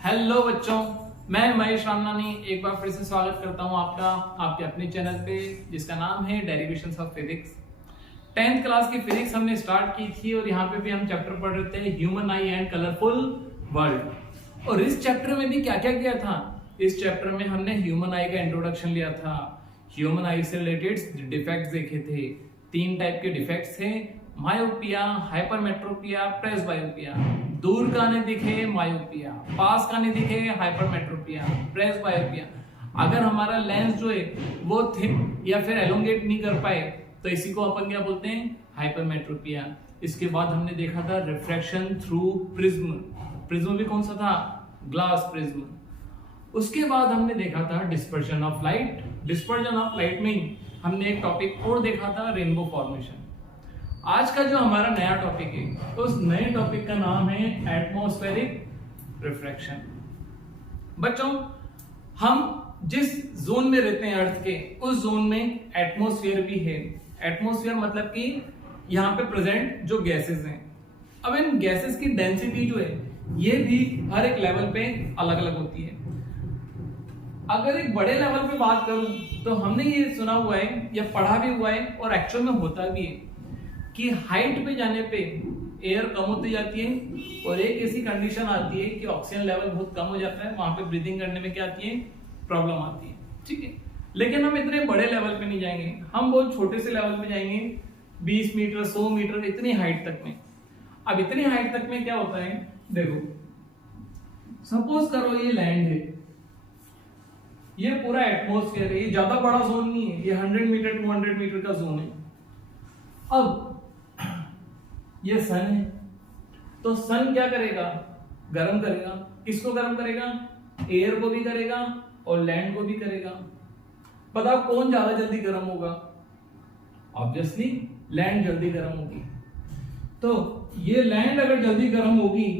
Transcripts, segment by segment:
Hello बच्चों, मैं महेश रामनानी एक बार फिर से स्वागत करता हूं आपका आपके अपने चैनल पे जिसका नाम है derivations of physics. 10th class की फिजिक्स हमने स्टार्ट की थी और यहाँ पे भी हम चैप्टर पढ़ रहे थे human I and colourful world. और इस चैप्टर में भी क्या क्या किया था? इस चैप्टर में हमने ह्यूमन आई का इंट्रोडक्शन लिया था, ह्यूमन आई से रिलेटेड डिफेक्ट्स देखे थे। 3 टाइप के डिफेक्ट्स थे, मायोपिया, हाइपरमेट्रोपिया, प्रेसबायोपिया। दूर का नहीं दिखे मायोपिया, पास का नहीं दिखे हाइपरमेट्रोपिया, प्रेसबायोपिया। अगर हमारा लेंस जो है वो थिन या फिर एलोंगेट नहीं कर पाए तो इसी को अपन क्या बोलते हैं? हाइपरमेट्रोपिया। इसके बाद हमने देखा था रिफ्रैक्शन थ्रू प्रिज्म। प्रिज्म भी कौन सा था? Glass prism. उसके बाद हमने देखा था dispersion of light. Dispersion of light में हमने एक टॉपिक और देखा था, रेनबो फॉर्मेशन। आज का जो हमारा नया टॉपिक है तो उस नए टॉपिक का नाम है एटमॉस्फेरिक रिफ्रैक्शन। बच्चों, हम जिस जोन में रहते हैं अर्थ के, उस जोन में एटमॉस्फेयर भी है। एटमॉस्फेयर मतलब कि यहाँ पे प्रेजेंट जो गैसेस हैं। अब इन गैसेस की डेंसिटी जो है ये भी हर एक लेवल पे अलग अलग होती है। अगर एक बड़े लेवल पे बात करूं तो हमने ये सुना हुआ है या पढ़ा भी हुआ है और एक्चुअल में होता भी है कि हाइट पे जाने पे एयर कम होती जाती है और एक ऐसी कंडीशन आती है कि ऑक्सीजन लेवल बहुत कम हो जाता है। वहां पे ब्रीदिंग करने में क्या आती है? प्रॉब्लम आती है। ठीक है, लेकिन हम इतने बड़े लेवल पे नहीं जाएंगे, हम बहुत छोटे से लेवल पे जाएंगे, 20 मीटर 100 मीटर इतनी हाइट तक में। अब इतनी हाइट तक में क्या होता है, देखो सपोज करो ये लैंड है, ये पूरा एटमॉस्फेयर है, ये ज्यादा बड़ा जोन नहीं है, ये 100 मीटर 200 मीटर का जोन है। अब ये सन है तो सन क्या करेगा? गर्म करेगा। किसको गर्म करेगा? एयर को भी करेगा और लैंड को भी करेगा। बताओ कौन ज्यादा जल्दी गर्म होगा? ऑब्वियसली लैंड जल्दी गर्म होगी। तो ये लैंड अगर जल्दी गर्म होगी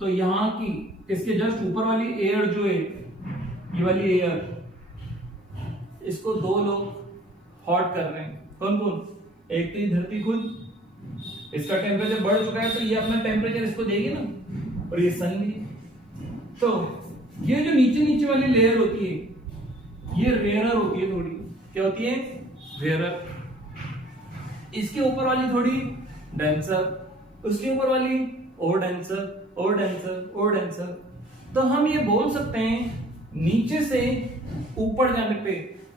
तो यहां की इसके जस्ट ऊपर वाली एयर जो है, ये वाली एयर, इसको 2 लोग हॉट कर रहे हैं। कौन कौन? एक तो ये धरती खुद, इसका टेम्परेचर बढ़ चुका है तो ये अपना टेम्परेचर इसको देगी ना, और ये सन भी। तो ये जो नीचे नीचे वाली लेयर होती है ये रेयरर होती है थोड़ी। क्या होती है? रेयरर। इसके ऊपर वाली थोड़ी डेंसर, उसके ऊपर वाली और डेंसर और डेंसर और डेंसर। तो हम ये बोल सकते हैं नीचे से ऊपर जाने पे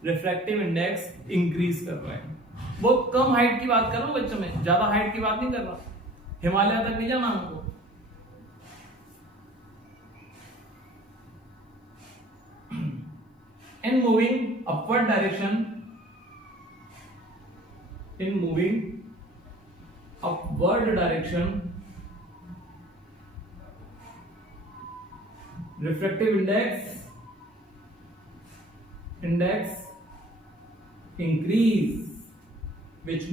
रिफ्रैक्टिव इंडेक्स इंक्रीज कर रहा है। वो कम हाइट की बात कर रहा हूं बच्चों में, ज्यादा हाइट की बात नहीं कर रहा। हिमालय तक नहीं जाना हमको। In moving upward direction, in moving upward direction, refractive index increase, which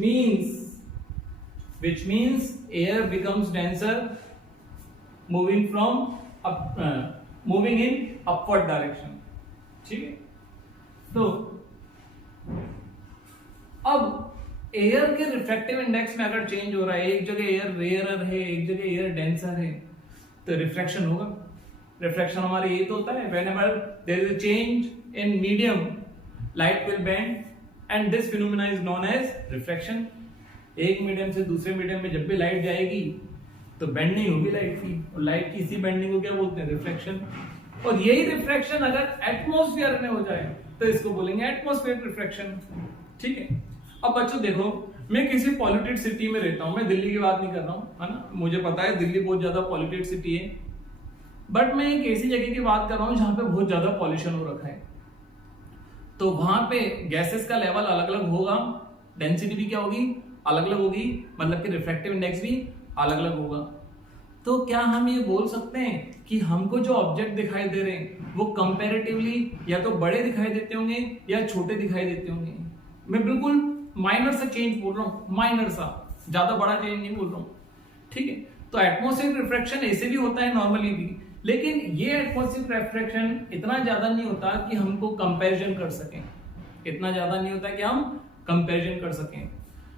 means air becomes denser moving in upward direction। ठीक है, तो अब एयर के रिफ्रैक्टिव इंडेक्स में अगर चेंज हो रहा है, एक जगह एयर रेयरर है, एक जगह एयर डेंसर है, तो रिफ्रैक्शन होगा। रिफ्रैक्शन हमारे ये तो होता है whenever there is a change in medium, light will bend and this phenomena is known as refraction। एक मीडियम से दूसरे मीडियम में जब भी लाइट जाएगी तो बेंडिंग होगी लाइट की, और लाइट की इसी बेंडिंग को क्या बोलते हैं? रिफ्रैक्शन। और यही रिफ्रैक्शन अगर एटमॉस्फेयर में हो जाए तो इसको बोलेंगे एटमॉस्फेयर रिफ्रैक्शन। ठीक है, अब बच्चों देखो, मैं किसी पॉल्यूटेड सिटी में रहता हूं, मैं दिल्ली की बात नहीं कर रहा हूं, है ना, मुझे पता है दिल्ली बहुत ज्यादा पॉल्यूटेड सिटी है, बट मैं एक ऐसी जगह की बात कर रहा हूं जहां पे बहुत ज्यादा पॉल्यूशन हो रखा है। तो वहां पे गैसेस का लेवल अलग अलग होगा, डेंसिटी भी क्या होगी? अलग अलग होगी, मतलब कि रिफ्रैक्टिव इंडेक्स भी अलग अलग होगा। तो क्या हम ये बोल सकते हैं कि हमको जो ऑब्जेक्ट दिखाई दे रहे हैं वो कंपैरेटिवली या तो बड़े दिखाई देते होंगे या छोटे दिखाई देते होंगे? मैं बिल्कुल माइनर सा चेंज बोल रहा हूँ, माइनर सा, ज्यादा बड़ा चेंज नहीं बोल रहा हूँ। ठीक है, तो एटमॉस्फेरिक रिफ्रैक्शन ऐसे भी होता है नॉर्मली भी, लेकिन ये एटमॉस्फेरिक रिफ्रैक्शन इतना ज्यादा नहीं होता कि हमको कंपैरिजन कर सकें, इतना ज्यादा नहीं होता कि हम कंपैरिजन कर सकें।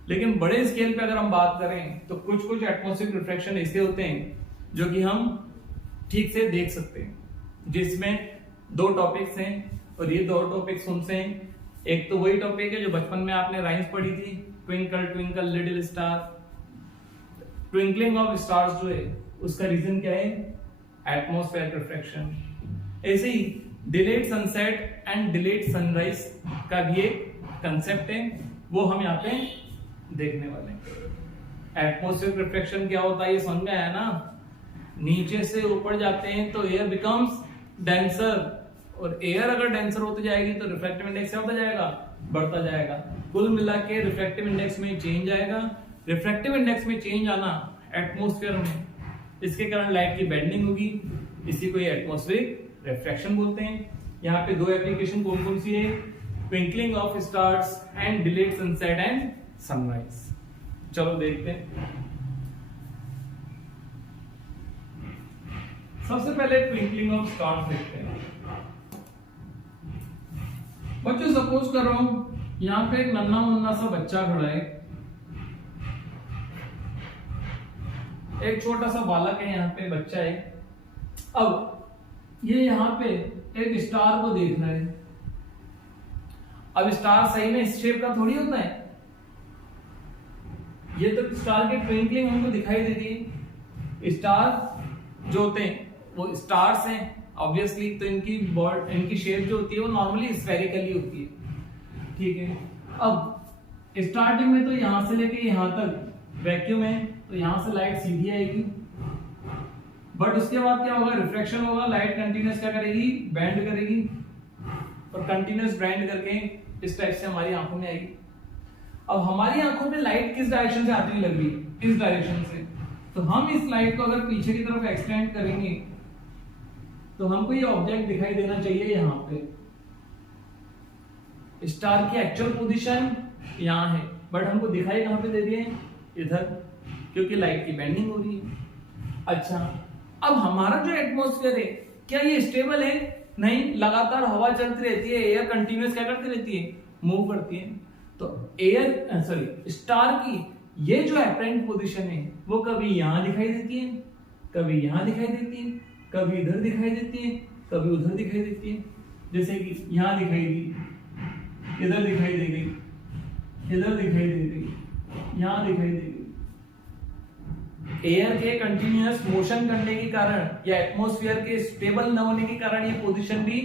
लेकिन बड़े स्केल पे अगर हम बात करें तो कुछ कुछ एटमॉस्फेरिक रिफ्रैक्शन ऐसे होते हैं जो कि हम ठीक से देख सकते हैं, जिसमें 2 टॉपिक्स हैं और ये 2 टॉपिक्स उनसे हैं। एक तो वही टॉपिक है जो बचपन में आपने राइम्स पढ़ी थी, twinkle twinkle little star. Twinkling of stars जो है उसका रीजन क्या है? Atmosphere refraction. ऐसे ही delayed sunset and delayed sunrise का भी एक कंसेप्ट है, वो हम यहाँ पे देखने वाले हैं। एटमॉस्फेयर रिफ्रैक्शन क्या होता है ये समझ में आया ना? नीचे से ऊपर जाते हैं तो एयर बिकम्स डेंसर, और एयर अगर डेंसर होती जाएगी तो रिफ्रैक्टिव इंडेक्स क्या होता जाएगा? बढ़ता जाएगा। कुल मिला के रिफ्रैक्टिव इंडेक्स में चेंज आएगा। रिफ्रैक्टिव इंडेक्स में चेंज आना एटमॉस्फेयर में, इसके कारण लाइट की बेंडिंग होगी, इसी को ये एटमॉस्फेरिक रिफ्रैक्शन बोलते हैं। यहाँ पे 2 एप्लीकेशन कौन कौन सी है? Twinkling of stars and delayed sunset and sunrise. चलो देखते हैं। सबसे पहले ट्विंकलिंग ऑफ स्टार्स देखते हैं। बच्चों सपोज कर रहा हूं यहां पे एक नन्हा मुन्ना सा बच्चा खड़ा है, एक छोटा सा बालक है, यहाँ पे बच्चा है। अब ये यहाँ पे एक स्टार को देख रहा है। अब स्टार सही में इस शेप का थोड़ी होता है, ये तो स्टार की ट्विंकलिंग हमको दिखाई देती है। स्टार जो होते हैं वो स्टार्स हैं ऑब्वियसली, तो इनकी शेप जो होती है वो नॉर्मली स्फेरिकली होती है, ठीक है। अब स्टार्टिंग में तो यहां से लेके यहां तक वैक्यूम है, तो यहां से लाइट सीधी आएगी, बट उसके बाद क्या होगा? रिफ्रैक्शन होगा। लाइट कंटिन्यूस क्या करेगी? बैंड करेगी, और कंटिन्यूस बैंड करके इस टाइप से हमारी आंखों में आएगी। अब हमारी आंखों में लाइट किस डायरेक्शन से आती लग रही है? इस डायरेक्शन से। तो हम इस लाइट को अगर पीछे की तरफ एक्सटेंड करेंगे तो हमको ये ऑब्जेक्ट दिखाई देना चाहिए यहाँ पे। स्टार की एक्चुअल पोजीशन यहाँ है, बट हमको दिखाई कहाँ पे दे रही है? इधर, क्योंकि लाइट की बेंडिंग हो रही है। अच्छा, अब हमारा जो एटमॉस्फेयर है क्या ये स्टेबल है? नहीं, लगातार हवा चलती रहती है, एयर कंटिन्यूस क्या करती रहती है? मूव करती है। तो स्टार की ये जो एपरेंट पोजीशन है वो कभी यहां दिखाई देती है, कभी यहां दिखाई देती है, कभी इधर दिखाई देती है, कभी उधर दिखाई देती है। जैसे कि यहां दिखाई दी, इधर दिखाई दे गई, इधर दिखाई दे गई, यहां दिखाई दे गई। एयर के कंटिन्यूअस मोशन करने के कारण या एटमॉस्फेयर के स्टेबल न होने के कारण ये पोजीशन भी,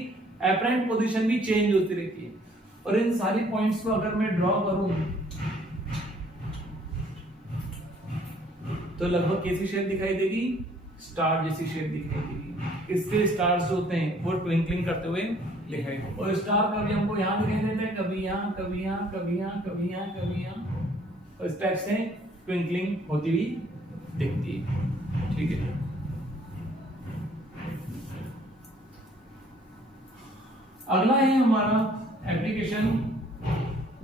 एपरेंट पोजीशन भी चेंज होती रहती है। और इन सारी पॉइंट्स को अगर मैं ड्रॉ करूं तो लगभग कैसी शेप दिखाई देगी? स्टार जैसी शेप दिखाई देगी। इसके स्टार्स जो होते हैं वो ट्विंकलिंग करते हुए दिखाई देते हैं, और स्टार कभी हमको यहाँ दिखाई देते हैं, कभी यहाँ, कभी यहाँ, कभी यहाँ, कभी यहाँ, कभी यहाँ, और इस टाइप से ट्विंकलिंग होती हुई दिखती है, ठीक है। अगला है हमारा application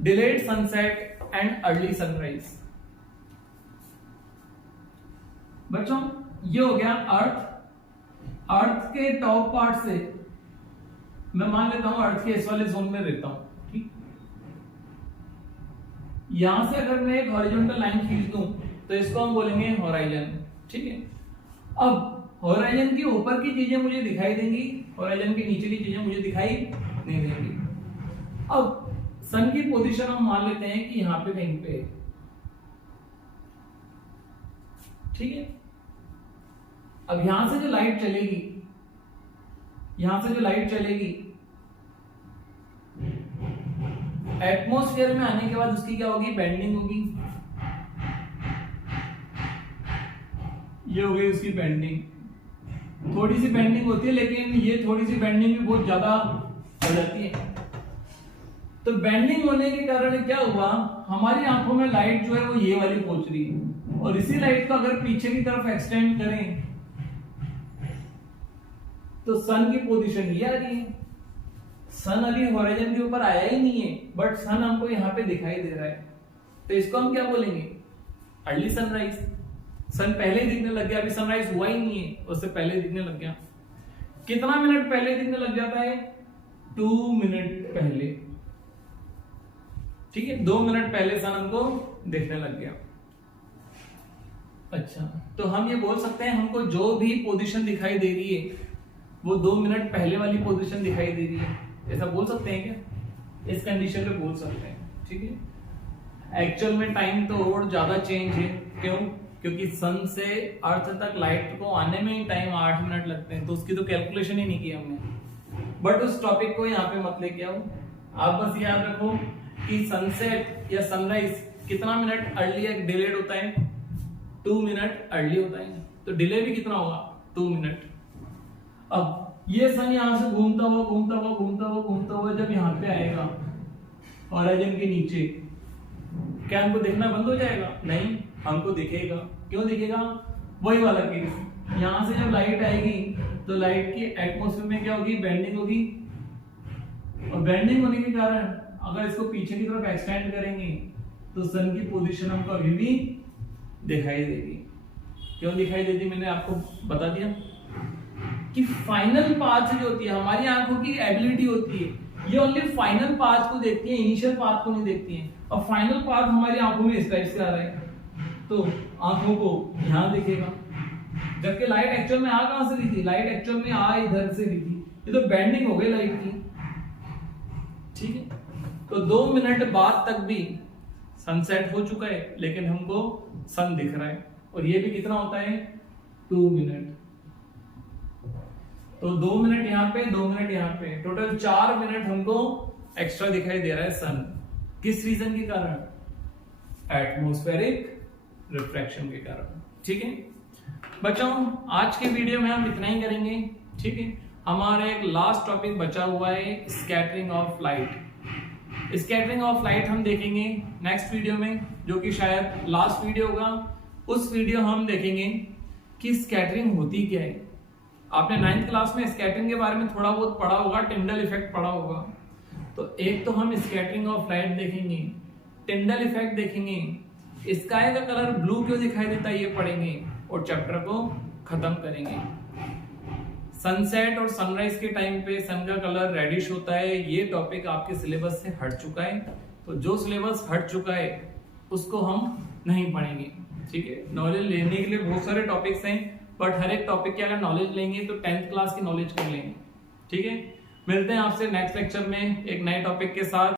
delayed sunset and early sunrise. बच्चों ये हो गया अर्थ के टॉप पार्ट से, मैं मान लेता हूं अर्थ के इस वाले जोन में रहता हूं, ठीक। यहां से अगर मैं एक हॉरिजॉन्टल लाइन खींच दूं तो इसको हम बोलेंगे होराइजन, ठीक है। अब होराइजन के ऊपर की चीजें मुझे दिखाई देंगी, होराइजन के नीचे की चीजें मुझे दिखाई नहीं देंगी। अब सन की पोजीशन हम मान लेते हैं कि यहां पे कहीं पे, ठीक है। अब यहां से जो लाइट चलेगी, यहां से जो लाइट चलेगी एटमॉस्फेयर में आने के बाद उसकी क्या होगी? बेंडिंग होगी। ये हो गई उसकी बेंडिंग। थोड़ी सी बेंडिंग होती है, लेकिन ये थोड़ी सी बेंडिंग भी बहुत ज्यादा हो जाती है। तो बेंडिंग होने के कारण क्या हुआ? हमारी आंखों में लाइट जो है वो ये वाली पहुंच रही है, और इसी लाइट को अगर पीछे की तरफ एक्सटेंड करें तो सन की पोजीशन ये आ रही है। सन अभी होराइजन के ऊपर आया ही नहीं है, बट सन हमको यहाँ पे दिखाई दे रहा है, तो इसको हम क्या बोलेंगे? Early sunrise. सन पहले दिखने लग गया, अभी सनराइज हुआ ही नहीं है, उससे पहले दिखने लग गया। कितना मिनट पहले दिखने लग जाता है? 2 मिनट पहले, ठीक है। 2 मिनट पहले सन हमको दिखने लग गया। अच्छा, तो हम ये बोल सकते हैं हमको जो भी पोजीशन दिखाई दे रही है वो 2 मिनट पहले वाली पोजीशन दिखाई दे रही है, ऐसा बोल सकते हैं क्या? इस कंडीशन पे बोल सकते हैं, ठीक है। एक्चुअल में टाइम तो और ज्यादा चेंज है, क्यों? क्योंकि सन से अर्थ तक लाइट को आने में ही टाइम 8 मिनट लगते हैं, तो उसकी तो कैलकुलेशन ही नहीं की हमने। बट उस टॉपिक को यहाँ पे मत लेके आओ, आप बस याद रखो कि सनसेट या सनराइज कितना मिनट अर्ली या डिलेड होता है? 2 मिनट अर्ली होता है, तो डिले भी कितना होगा? 2 मिनट। अब ये सन यहां से घूमता हुआ घूमता हुआ घूमता हुआ घूमता हुआ जब यहाँ पे आएगा हॉराइजन के नीचे, क्या हमको देखना बंद हो जाएगा? नहीं, हमको दिखेगा। क्यों दिखेगा? वही वाला केस, यहां से जब लाइट आएगी तो लाइट की एटमॉस्फेयर में क्या होगी? बेंडिंग होगी, और बेंडिंग होने के कारण अगर इसको पीछे की तरफ एक्सटेंड करेंगे तो सन की पोजीशन हमको अभी भी दिखाई देगी। क्यों दिखाई देती? मैंने आपको बता दिया कि फाइनल पाथ जो होती है, हमारी आंखों की एबिलिटी होती है, ये ओनली फाइनल पाथ को देखती है, इनिशियल पाथ को नहीं देखती है। और फाइनल पाथ हमारी आंखों में इस टाइप से आ रहा है, तो आंखों को यहां दिखेगा, जबकि लाइट एक्चुअल में आ कहां से रही थी? लाइट एक्चुअल में आ इधर से रही थी, ये तो बेंडिंग हो गई लाइट की, ठीक है। तो 2 मिनट बाद तक भी सनसेट हो चुका है, लेकिन हमको सन दिख रहा है, और ये भी कितना होता है? 2 मिनट। तो 2 मिनट यहाँ पे, 2 मिनट यहाँ पे, टोटल 4 मिनट हमको एक्स्ट्रा दिखाई दे रहा है सन। किस रीजन के कारण? एटमॉस्फेरिक रिफ्रैक्शन के कारण, ठीक है बच्चों। आज के वीडियो में हम इतना ही करेंगे, ठीक है। हमारा एक लास्ट टॉपिक बचा हुआ है, scattering of light. Scattering of light हम देखेंगे नेक्स्ट वीडियो में, जो कि शायद लास्ट वीडियो होगा। उस वीडियो हम देखेंगे कि स्कैटरिंग होती क्या है। आपने 9th क्लास में स्कैटरिंग के बारे में थोड़ा बहुत पढ़ा होगा, टिंडल इफेक्ट पढ़ा होगा। तो एक तो हम स्कैटरिंग ऑफ लाइट देखेंगे, टिंडल इफेक्ट देखेंगे, स्काई का कलर ब्लू क्यों दिखाई देता है ये पढ़ेंगे, और चैप्टर को खत्म करेंगे। सनसेट और सनराइज के टाइम पे सन का कलर रेडिश होता है, ये टॉपिक आपके सिलेबस से हट चुका है। तो जो सिलेबस हट चुका है उसको हम नहीं पढ़ेंगे, ठीक है। नॉलेज लेने के लिए बहुत सारे टॉपिक्स हैं, बट हर एक टॉपिक की अगर नॉलेज लेंगे तो 10th क्लास की नॉलेज कर लेंगे, ठीक है। मिलते हैं आपसे नेक्स्ट लेक्चर में एक नए टॉपिक के साथ।